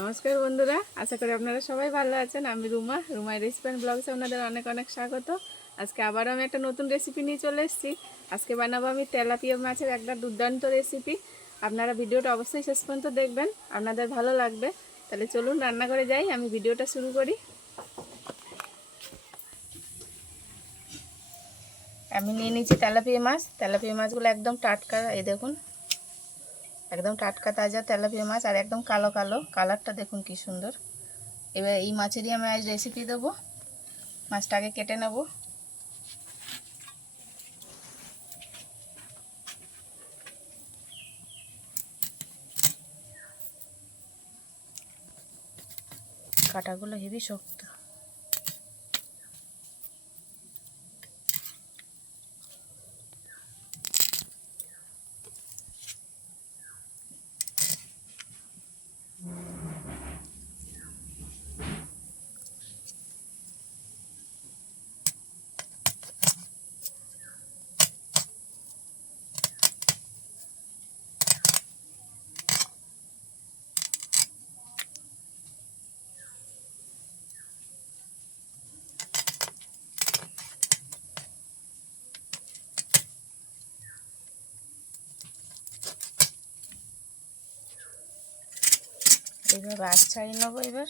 নমস্কার বন্ধুরা, আশা করি আপনারা সবাই ভালো আছেন। আমি রুমাই রেসিপি অ্যান্ড ব্লগসে আপনাদের অনেক অনেক স্বাগত। আজকে আবারও আমি একটা নতুন রেসিপি নিয়ে চলে এসেছি। আজকে বানাবো আমি তেলাপিয়া মাছের একটা দুর্দান্ত রেসিপি। আপনারা ভিডিওটা অবশ্যই শেষ পর্যন্ত দেখবেন, আপনাদের ভালো লাগবে। তাহলে চলুন রান্না করে যাই, আমি ভিডিওটা শুরু করি। আমি নিয়ে নিয়েছি তেলাপিয়া মাছ। তেলাপিয়া মাছগুলো একদম টাটকা, এই দেখুন একদম টাটকা তাজা তেলাপিয়া মাছ, আর একদম কালো কালো কালারটা দেখুন কি সুন্দর। এবার এই মাছেরই আমি আজ রেসিপি দেবো। মাছটা আগে কেটে নেব। কাঁটাগুলো হেভি শক্ত। এইভাবে আঁচ ছাড়িয়ে নেবো। এবার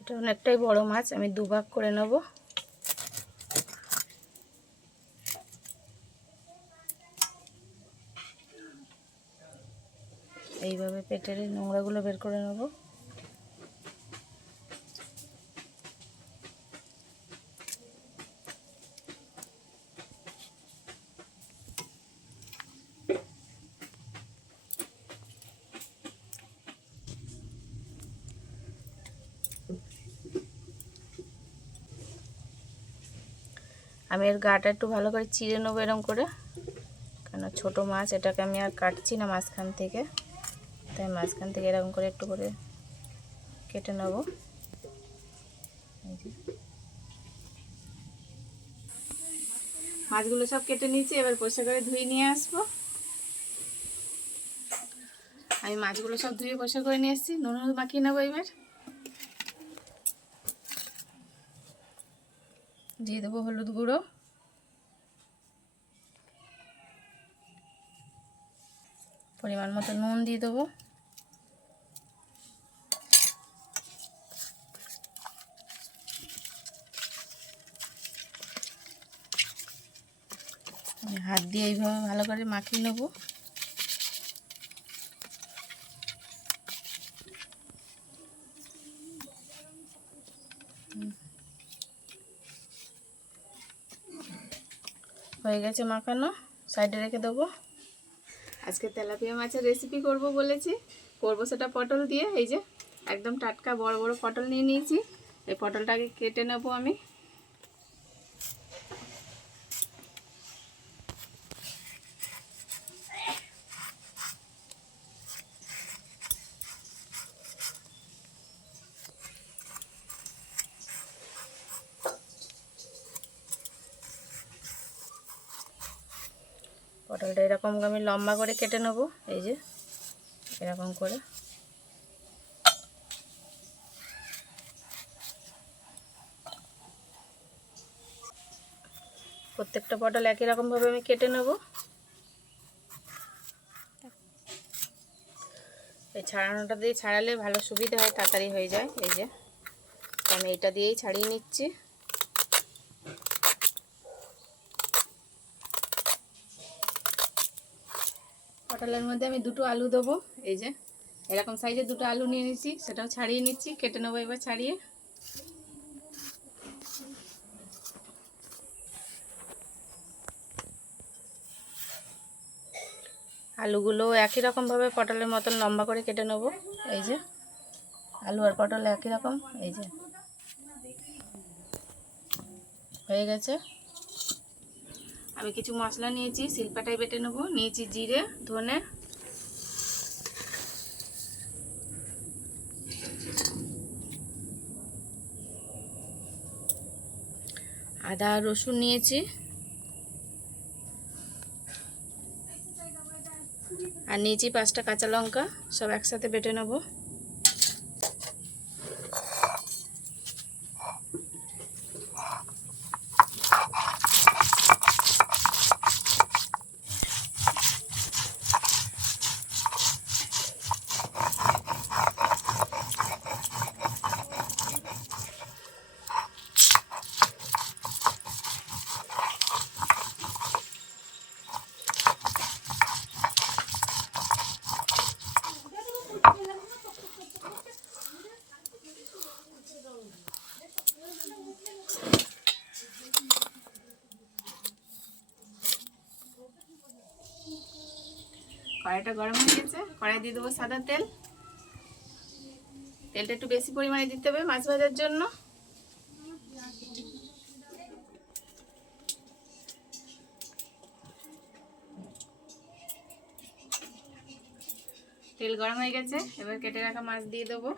এটা অনেকটাই বড় মাছ, আমি দুভাগ করে নেব। এইভাবে পেটের নোংরাগুলো বের করে নেব। আমি এর গাটা একটু ভালো করে চিড়ে নেবো এরকম করে, কেন ছোট মাছ, এটাকে আমি আর কাটছি না মাঝখান থেকে, তাই মাঝখান থেকে এরকম করে একটু করে কেটে নেব। মাছগুলো সব কেটে নিয়েছি, এবার পরিষ্কার করে ধুয়ে নিয়ে আসবো। আমি মাছগুলো সব ধুয়ে পরিষ্কার করে নিয়ে এসেছি। নুন হলুদ মাখিয়ে নেবো। এবার দিয়ে দেবো হলুদ গুঁড়ো, পরিমাণ মতো নুন দিয়ে দেবো, হাত দিয়ে এইভাবে ভালো করে মাখিয়ে নেব। হয়ে গেছে মাখানো, সাইডে রেখে দেবো। আজকে তেলাপিয়া মাছের রেসিপি করব বলেছি, করব সেটা পটল দিয়ে। এই যে একদম টাটকা বড় বড় পটল নিয়ে নিয়েছি। এই পটলটাকে কেটে নেব আমি। পটলটা এরকম আমি লম্বা করে কেটে নেব, এই যে এরকম করে। প্রত্যেকটা পটল একই রকমভাবে আমি কেটে নেব। এই ছাড়ানোটা দিয়ে ছাড়ালে ভালো সুবিধা হয়, তাড়াতাড়ি হয়ে যায়। এই যে আমি এটা দিয়েই ছাড়িয়ে নিচ্ছি। পটলের মধ্যে আমি দুটো আলু দেবো, এই যে এরকম সাইজের দুটো আলু নিয়ে নিচ্ছি, সেটাও ছাড়িয়ে নিচ্ছি, কেটে নেবো এবার ছাড়িয়ে। আলুগুলো একই রকমভাবে পটলের মতন লম্বা করে কেটে নেব। এই যে আলু আর পটল একই রকম, এই যে হয়ে গেছে। আমি কিছু মশলা নিয়েছি, শিলপাটায় বেটে নেব। নিয়েছি জিরে, ধনে, আদা, রসুন নিয়েছি, আর নিয়েছি 5টা কাঁচা লঙ্কা, সব একসাথে বেটে নেব। কড়াইটা গরম হয়ে গেছে, কড়াই দিয়ে দেবো সাদা তেল। তেলটা একটু বেশি পরিমাণে দিতে হবে মাছ ভাজার জন্য। তেল গরম হয়ে গেছে, এবার কেটে রাখা মাছ দিয়ে দেবো।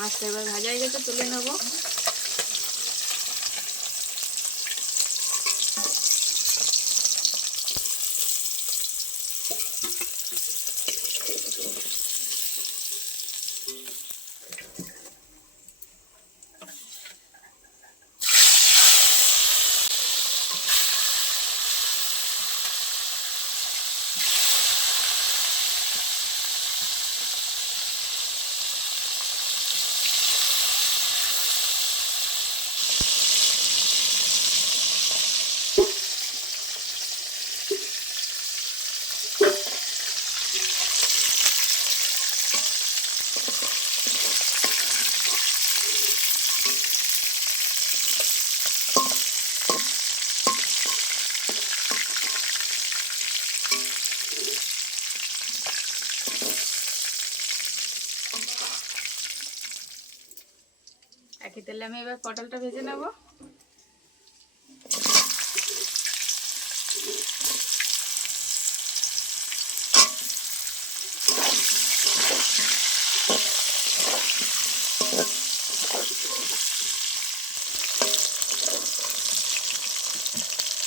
মাছটা এবার ভাজা হয়ে গেছে, তুলে নেব। একই তেলে আমি এবার পটলটা ভেজে নেব।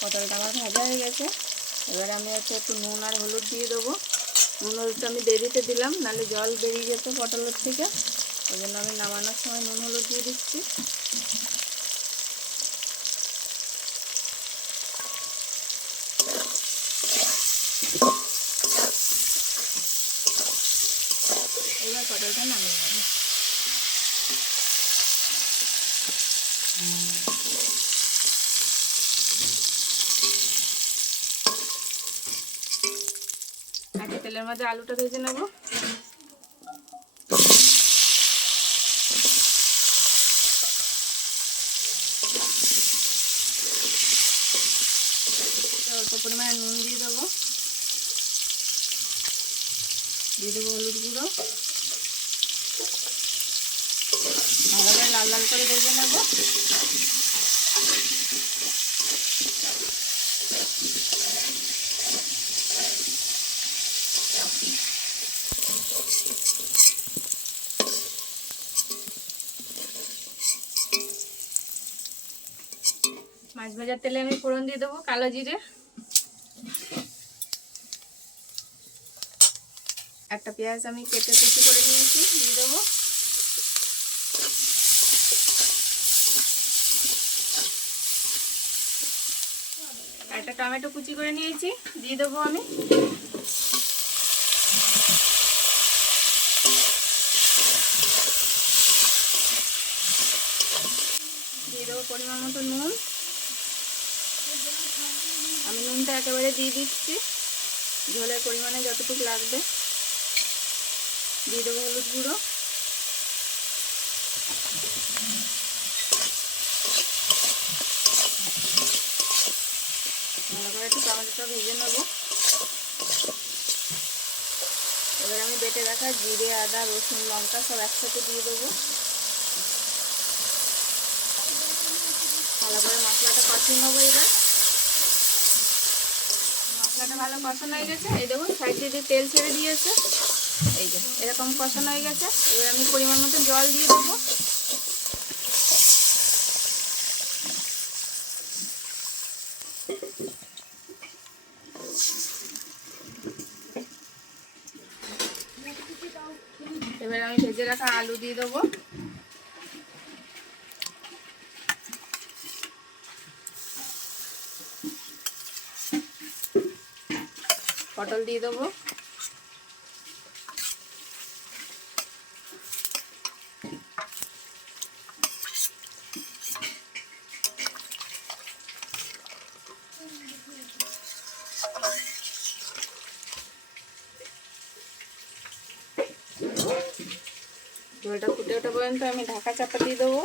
পটলটা আমার ভাজা হয়ে গেছে, এবার আমি একটু নুন আর হলুদ দিয়ে দেবো। নুন হলুদটা আমি দেরিতে দিলাম, নাহলে জল বেরিয়ে যেত পটলের থেকে, ওই জন্য আমি নামানোর সময় নুন হলুদ দিয়ে দিচ্ছি। এবার পটলটা নামিয়ে নেব। একই তেলের মধ্যে আলুটা ভেজে নেব। অল্প পরিমাণে নুন দিয়ে দেবো, দিয়ে দেবো হলুদ গুঁড়ো, ভালো করে লাল লাল করে ভেজে নেব। মাছ ভাজার তেলে আমি ফোড়ন দিয়ে দেবো কালো জিরে, একটা পেঁয়াজ আমি কেটে কুচি করে নিয়েছি দিয়ে দেবো, একটা টমেটো কুচি করে নিয়েছি দিয়ে দেবো আমি, দিয়ে দেবো পরিমাণ মতো নুন, আমি নুনটা একেবারে দিয়ে দিচ্ছি ঝোলের পরিমাণে যতটুকু লাগবে, দিয়ে দেবো হলুদ গুঁড়ো, ভালো করে একটু টমেটোটা ভেজে নেবো। এবার আমি বেটে রাখা জিরে আদা রসুন লঙ্কা সব একসাথে দিয়ে দেবো, ভালো করে মশলাটা কষিয়ে নেবো। এবার মশলাটা ভালো কষানো হয়ে গেছে, এই দেখুন সাইড দিয়ে তেল ছেড়ে দিয়েছে, এই যে এরকম কষানো হয়ে গেছে। এবার আমি পরিমাণ মতো জল দিয়ে দেবো, এবার আমি ভেজে রাখা আলু দিয়ে দেবো, পটল দিয়ে দেবো, ঝোলটা ফুটে ওঠা পর্যন্ত আমি ঢাকা চাপা দিয়ে দেবো।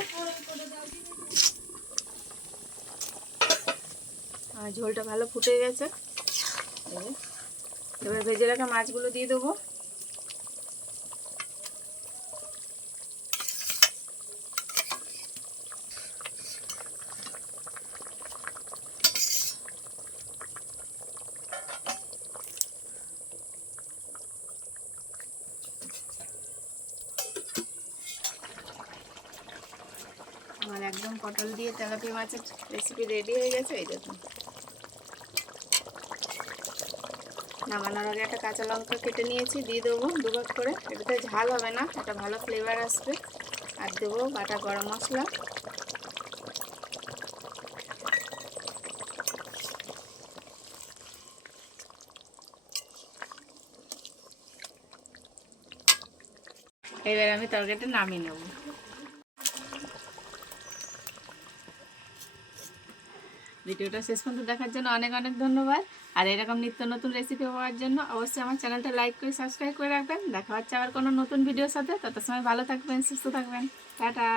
আর ঝোলটা ভালো ফুটে গেছে, এবার ভেজে রাখা মাছগুলো দিয়ে দেবো, আমার একদম পটল দিয়ে তেলাপিয়া মাছের রেসিপি রেডি হয়ে গেছে। এই দেখুন, নামানোর আগে একটা কাঁচা লঙ্কা কেটে নিয়েছি দিয়ে দেবো দুভাগ করে, এটাতে ঝাল হবে না, একটা ভালো ফ্লেভার আসবে। আর দেবো বাটা গরম মশলা, এবার আমি তরকারিটা নামিয়ে নেব। ভিডিওটা শেষ পর্যন্ত দেখার জন্য অনেক অনেক ধন্যবাদ। আর এরকম নিত্য নতুন রেসিপি পাওয়ার জন্য অবশ্যই আমার চ্যানেলটা লাইক করে সাবস্ক্রাইব করে রাখবেন। দেখা হচ্ছে আবার কোনো নতুন ভিডিওর সাথে, তত সময় ভালো থাকবেন, সুস্থ থাকবেন, টাটা।